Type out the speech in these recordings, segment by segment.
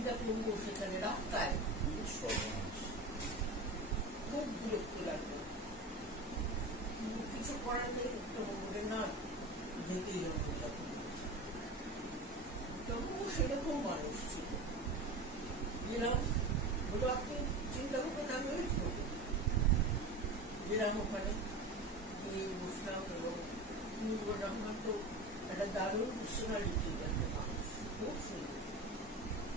চিন্তা করবো সেখানে রাস্তায় খুব বিরক্ত লাগবে, কিছু করার নেই। বলে না যেতেই হবে, তবুও সেরকম মানুষ ছিল। গেলাম, বলো আপনি চিন্তা করবেন আমি হয়েছিল, গেলাম ওখানে গিয়ে বসলাম। এবং মুজিবুর রহমান তো একটা দারুণ পার্সোনালিটি, একটা মানুষ, খুব সুন্দর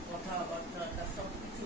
কথাবার্তা, তার সব কিছু